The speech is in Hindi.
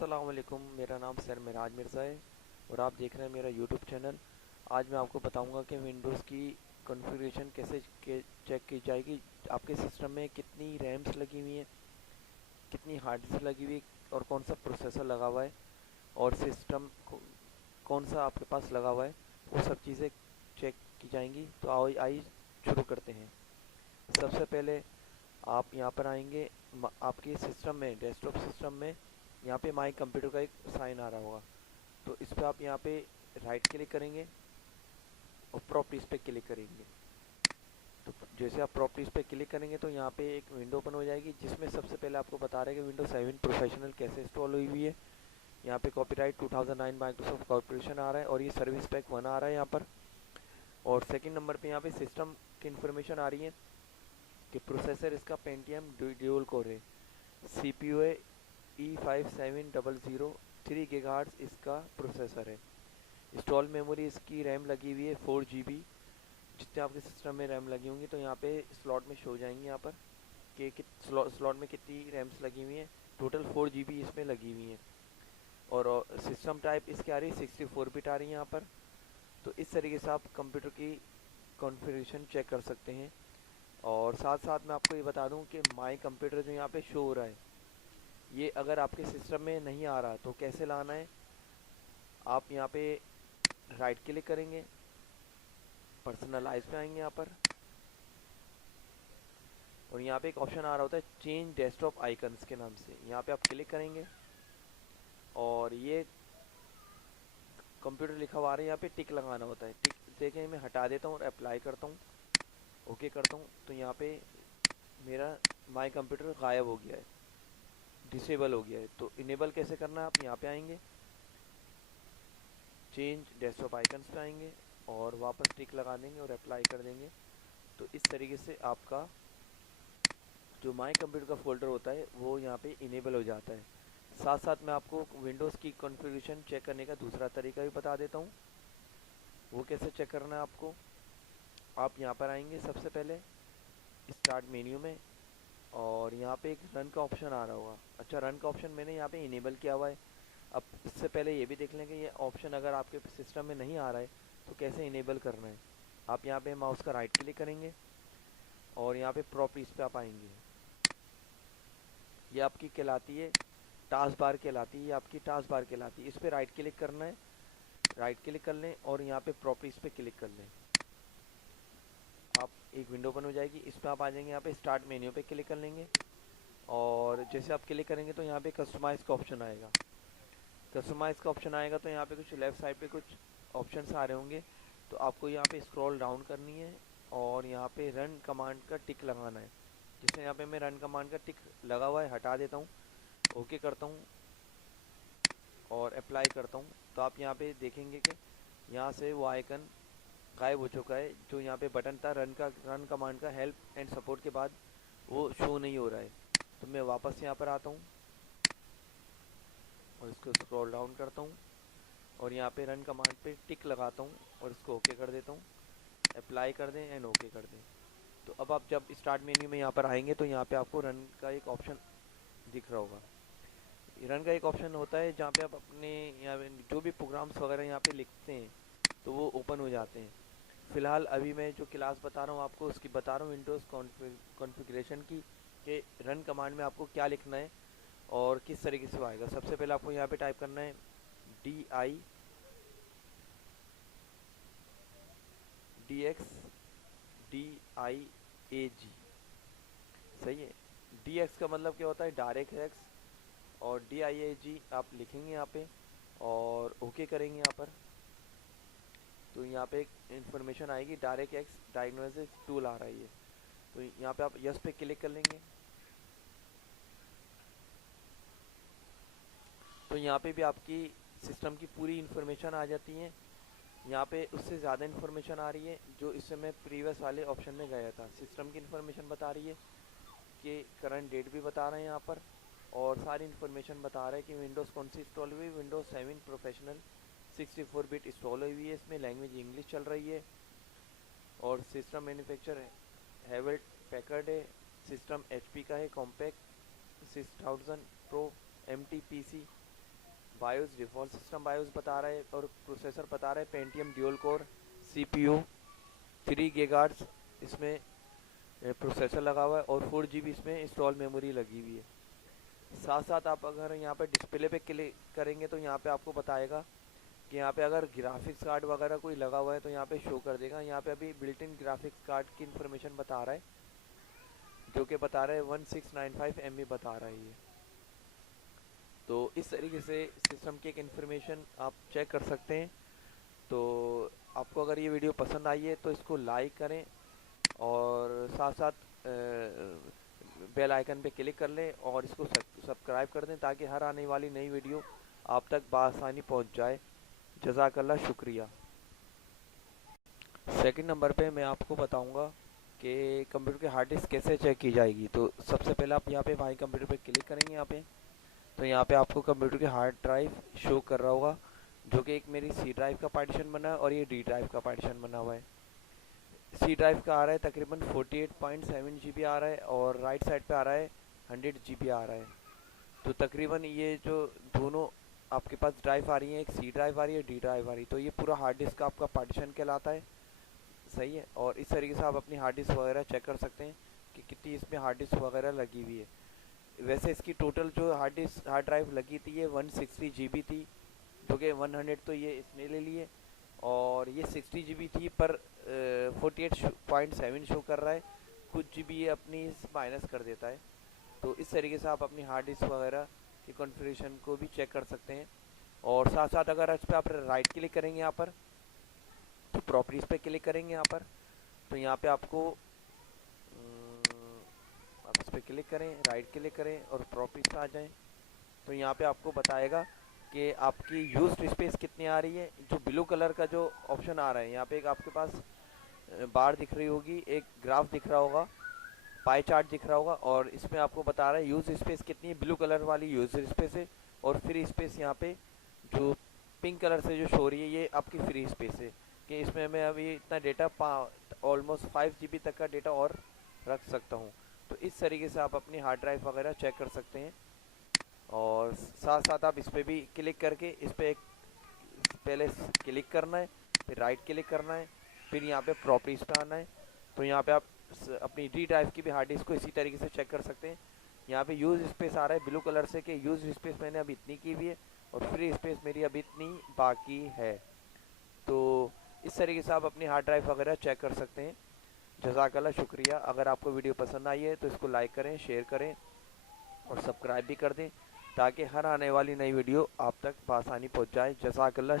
अस्सलाम वालेकुम। मेरा नाम सर मिराज मिर्ज़ा है और आप देख रहे हैं मेरा यूट्यूब चैनल। आज मैं आपको बताऊंगा कि विंडोज़ की कॉन्फ़िगरेशन कैसे चेक की जाएगी। आपके सिस्टम में कितनी रैम्स लगी हुई हैं, कितनी हार्ड डिस्क लगी हुई है और कौन सा प्रोसेसर लगा हुआ है और सिस्टम कौन सा आपके पास लगा हुआ है, वो सब चीज़ें चेक की जाएंगी। तो आओ आइए शुरू करते हैं। सबसे पहले आप यहाँ पर आएंगे, आपके सिस्टम में, डेस्कटॉप सिस्टम में यहाँ पे माई कंप्यूटर का एक साइन आ रहा होगा। तो इस पर आप यहाँ पे राइट क्लिक करेंगे और प्रॉपर्टीज़ पे क्लिक करेंगे। तो जैसे आप प्रॉपर्टीज़ पे क्लिक करेंगे तो यहाँ पे एक विंडो ओपन हो जाएगी, जिसमें सबसे पहले आपको बता रहा है कि विंडोज 7 प्रोफेशनल कैसे इंस्टॉल हुई हुई है। यहाँ पे कॉपीराइट 2009 माइक्रोसॉफ्ट कॉर्पोरेशन आ रहा है और ये सर्विस पैक 1 आ रहा है यहाँ पर। और सेकंड नंबर पे यहाँ पे सिस्टम की इन्फॉर्मेशन आ रही है कि प्रोसेसर इसका पेंटियम ड्यूल कोर है, CPU है E5700, 3 गीगाहर्ट्ज़ इसका प्रोसेसर है। इंस्टॉल मेमोरी इसकी रैम लगी हुई है 4 GB। जितने आपके सिस्टम में रैम लगी होंगी तो यहाँ पे स्लॉट में शो जाएंगी यहाँ पर कि स्लॉट में कितनी रैम्स लगी हुई हैं। टोटल 4 GB इसमें लगी हुई हैं। और सिस्टम टाइप इसकी आ रही है 64 बिट आ रही है यहाँ पर। तो इस तरीके से आप कंप्यूटर की कॉन्फ़िगरेशन चेक कर सकते हैं। और साथ साथ मैं आपको ये बता दूं कि माई कंप्यूटर जो यहाँ पे शो हो रहा है, ये अगर आपके सिस्टम में नहीं आ रहा तो कैसे लाना है। आप यहाँ पे राइट क्लिक करेंगे, पर्सनलाइज पे आएंगे यहाँ पर और यहाँ पे एक ऑप्शन आ रहा होता है चेंज डेस्कटॉप आइकन्स के नाम से। यहाँ पे आप क्लिक करेंगे और ये कंप्यूटर लिखा हुआ आ रहा है, यहाँ पे टिक लगाना होता है। टिक देखें, मैं हटा देता हूँ और अप्लाई करता हूँ, ओके करता हूँ। तो यहाँ पे मेरा माई कंप्यूटर गायब हो गया है, डिसेबल हो गया है। तो इनेबल कैसे करना है, आप यहाँ पे आएंगे, चेंज डेस्कटॉप आइकन्स पे आएंगे और वापस टिक लगा देंगे और अप्लाई कर देंगे। तो इस तरीके से आपका जो माई कंप्यूटर का फोल्डर होता है वो यहाँ पे इनेबल हो जाता है। साथ साथ मैं आपको विंडोज़ की कॉन्फ़िगरेशन चेक करने का दूसरा तरीका भी बता देता हूँ। वो कैसे चेक करना है आपको। आप यहाँ पर आएंगे सबसे पहले स्टार्ट मेन्यू में और यहाँ पे एक रन का ऑप्शन आ रहा होगा। अच्छा, रन का ऑप्शन मैंने यहाँ पे इनेबल किया हुआ है। अब इससे पहले ये भी देख लें कि ये ऑप्शन अगर आपके सिस्टम में नहीं आ रहा है तो कैसे इनेबल करना है। आप यहाँ पे माउस का राइट क्लिक करेंगे और यहाँ पे प्रॉपर्टीज़ पे आप आएंगे। ये आपकी कहलाती है टास्क बार कहलाती है, ये आपकी टास्क बार कहलाती है। इस पर राइट क्लिक करना है, राइट क्लिक कर लें और यहाँ पे प्रॉपर्टीज़ पे क्लिक कर लें। आप एक विंडो ओपन हो जाएगी, इस पर आप आ जाएंगे, यहाँ पे स्टार्ट मेन्यू पे क्लिक कर लेंगे और जैसे आप क्लिक करेंगे तो यहाँ पे कस्टमाइज़ का ऑप्शन आएगा। कस्टमाइज़ का ऑप्शन आएगा तो यहाँ पे कुछ लेफ़्ट साइड पे कुछ ऑप्शंस आ रहे होंगे। तो आपको यहाँ पे स्क्रॉल डाउन करनी है और यहाँ पे रन कमांड का टिक लगाना है। जैसे यहाँ पे मैं रन कमांड का टिक लगा हुआ है, हटा देता हूँ, ओके करता हूँ और अप्लाई करता हूँ। तो आप यहाँ पे देखेंगे कि यहाँ से वो आइकन गायब हो चुका है। जो यहाँ पे बटन था रन कमांड का हेल्प एंड सपोर्ट के बाद, वो शो नहीं हो रहा है। तो मैं वापस यहाँ पर आता हूँ और इसको स्क्रॉल डाउन करता हूँ और यहाँ पे रन कमांड पे टिक लगाता हूँ और इसको ओके कर देता हूँ, अप्लाई कर दें एंड ओके कर दें। तो अब आप जब स्टार्ट मेन्यू में यहाँ पर आएंगे तो यहाँ पे आपको रन का एक ऑप्शन दिख रहा होगा। रन का एक ऑप्शन होता है जहाँ पे आप अपने यहाँ जो भी प्रोग्राम्स वगैरह यहाँ पे लिखते हैं तो वो ओपन हो जाते हैं। फ़िलहाल अभी मैं जो क्लास बता रहा हूँ आपको, उसकी बता रहा हूँ विंडोज़ कॉन्फ़िगरेशन की, कि रन कमांड में आपको क्या लिखना है और किस तरीके से वो आएगा। सबसे पहले आपको यहाँ पे टाइप करना है DIDX सही है। DX का मतलब क्या होता है, डायरेक्ट एक्स, और DIAG आप लिखेंगे यहाँ पे और ओके करेंगे यहाँ पर। तो यहाँ पे एक इन्फॉर्मेशन आएगी, डायरेक्ट एक्स डायग्नोसिस टूल आ रही है। तो यहाँ पे आप यस पे क्लिक कर लेंगे। तो यहाँ पे भी आपकी सिस्टम की पूरी इन्फॉर्मेशन आ जाती है। यहाँ पे उससे ज़्यादा इन्फॉर्मेशन आ रही है जो इससे मैं प्रीवियस वाले ऑप्शन में गया था। सिस्टम की इन्फॉर्मेशन बता रही है कि करंट डेट भी बता रहे हैं यहाँ पर, और सारी इन्फॉर्मेशन बता रहा है कि विंडोज़ कौन सी इंस्टॉल हुई। विंडोज़ 7 प्रोफेशनल 64 बिट इंस्टॉल हुई है, इसमें लैंग्वेज इंग्लिश चल रही है और सिस्टम मैन्युफैक्चर हैवेल्ट पैकर्ड है। सिस्टम HP का है, compact 6000 pro MT PC BIOS default system BIOS बता रहा है और प्रोसेसर बता रहा है Pentium dual core, CPU 3 gigahertz इसमें प्रोसेसर लगा हुआ है और 4 GB इसमें इंस्टॉल मेमोरी लगी हुई है। साथ साथ आप अगर यहाँ पे डिस्प्ले पे क्लिक करेंगे तो यहाँ पे आपको बताएगा कि यहाँ पे अगर ग्राफिक्स कार्ड वगैरह कोई लगा हुआ है तो यहाँ पे शो कर देगा। यहाँ पे अभी बिल्ट इन ग्राफिक्स कार्ड की इन्फॉर्मेशन बता रहा है, जो कि बता रहा है 1695 MB बता रहा है ये। तो इस तरीके से सिस्टम की एक इन्फॉर्मेशन आप चेक कर सकते हैं। तो आपको अगर ये वीडियो पसंद आई है तो इसको लाइक करें और साथ साथ बेल आइकन पे क्लिक कर लें और इसको सब्सक्राइब कर दें ताकि हर आने वाली नई वीडियो आप तक बआसानी पहुंच जाए। जज़ाकल्लाह, शुक्रिया। सेकंड नंबर पे मैं आपको बताऊंगा कि कंप्यूटर की हार्ड डिस्क कैसे चेक की जाएगी। तो सबसे पहले आप यहाँ पे माई कंप्यूटर पे क्लिक करेंगे यहाँ पे, तो यहाँ पे आपको कंप्यूटर की हार्ड ड्राइव शो कर रहा होगा, जो कि एक मेरी सी ड्राइव का पार्टीशन बना है और ये डी ड्राइव का पार्टीशन बना हुआ है। सी ड्राइव का आ रहा है तकरीबन 48.7 GB आ रहा है और राइट साइड पे आ रहा है 100 GB आ रहा है। तो तकरीबन ये जो दोनों आपके पास ड्राइव आ रही है, एक सी ड्राइव आ रही है, डी ड्राइव आ रही है, तो ये पूरा हार्ड डिस्क का आपका पार्टीशन कहलाता है। सही है। और इस तरीके से आप अपनी हार्ड डिस्क वगैरह चेक कर सकते हैं कि कितनी इसमें हार्ड डिस्क वगैरह लगी हुई है। वैसे इसकी टोटल जो हार्ड ड्राइव लगी थी ये 160 GB थी, जो कि 100 तो ये इसने ले लिए और ये 60 GB थी, पर 48.7 शो कर रहा है। कुछ GB ये अपनी माइनस कर देता है। तो इस तरीके से आप अपनी हार्ड डिस्क वगैरह की कॉन्फ़िगरेशन को भी चेक कर सकते हैं। और साथ साथ अगर इस पर आप राइट क्लिक करेंगे यहाँ पर, तो प्रॉपर्टीज़ पे क्लिक करेंगे यहाँ पर, तो यहाँ पे आपको आप इस पर क्लिक करें, राइट क्लिक करें और प्रॉपर्टीज़ पे आ जाएं, तो यहाँ पे आपको बताएगा कि आपकी यूज्ड स्पेस कितनी आ रही है। जो ब्लू कलर का जो ऑप्शन आ रहा है यहाँ पे, एक आपके पास बार दिख रही होगी, एक ग्राफ दिख रहा होगा, पाई चार्ट दिख रहा होगा, और इसमें आपको बता रहा है यूज स्पेस कितनी है, ब्लू कलर वाली यूज स्पेस है, और फ्री स्पेस यहाँ पे जो पिंक कलर से जो शो रही है ये आपकी फ्री स्पेस है, कि इसमें मैं अभी इतना डेटा ऑलमोस्ट 5 GB तक का डेटा और रख सकता हूँ। तो इस तरीके से आप अपनी हार्ड ड्राइव वगैरह चेक कर सकते हैं। और साथ साथ आप इस पर भी क्लिक करके इस पर एक पहले क्लिक करना है, फिर राइट क्लिक करना है, फिर यहाँ पे प्रॉपर्टीज़ पे आना है। तो यहाँ पे आप अपनी डी ड्राइव की भी हार्ड डिस्क को इसी तरीके से चेक कर सकते हैं। यहाँ पे यूज स्पेस आ रहा है ब्लू कलर से, कि यूज स्पेस मैंने अभी इतनी की हुई है और फ्री स्पेस मेरी अभी इतनी बाकी है। तो इस तरीके से आप अपनी हार्ड ड्राइव वगैरह चेक कर सकते हैं। जज़ाकल्लाह, शुक्रिया। अगर आपको वीडियो पसंद आई है तो इसको लाइक करें, शेयर करें और सब्सक्राइब भी कर दें ताकि हर आने वाली नई वीडियो आप तक बआसानी पहुँच जाए। जज़ाकल्लाह।